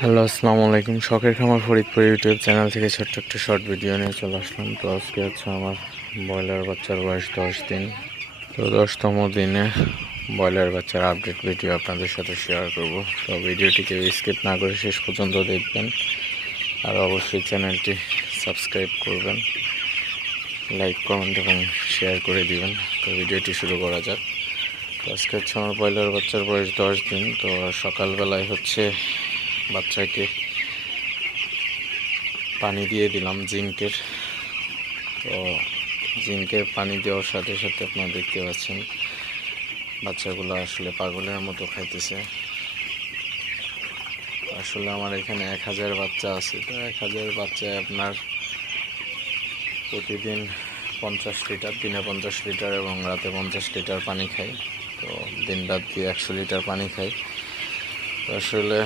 Hello, আসসালামু আলাইকুম। শখের খামার ফরিদপুর ইউটিউব চ্যানেল থেকে ছোট্ট একটা শর্ট ভিডিও নিয়ে চলে আসলাম। তো আজকে হচ্ছে আমার ব্রয়লার বাচ্চার বয়স 10 দিন। তো 10তম দিনে ব্রয়লার বাচ্চার আপডেট ভিডিও আপনাদের সাথে শেয়ার করব। তো ভিডিওটিকে স্কিপ না করে শেষ পর্যন্ত দেখবেন, আর অবশ্যই চ্যানেলটি সাবস্ক্রাইব করবেন, লাইক কমেন্ট এবং শেয়ার করে দিবেন। তো ভিডিওটি শুরু করা যাক। তো আজকে হচ্ছে আমার ব্রয়লার বাচ্চার বয়স 10 দিন। তো সকালবেলায় হচ্ছে বাচ্চাকে পানি দিয়ে দিলাম জিঙ্কের। তো জিঙ্কের পানি দেওয়ার সাথে সাথে আপনারা দেখতে পাচ্ছেন বাচ্চাগুলো আসলে পাগলের মতো খাইতেছে। আসলে আমার এখানে 1000 বাচ্চা আছে। তো 1000 বাচ্চায় আপনার প্রতিদিন 50 লিটার, দিনে 50 লিটার এবং রাতে 50 লিটার পানি খাই। তো দিন রাত দিয়ে 100 লিটার পানি খাই। তো আসলে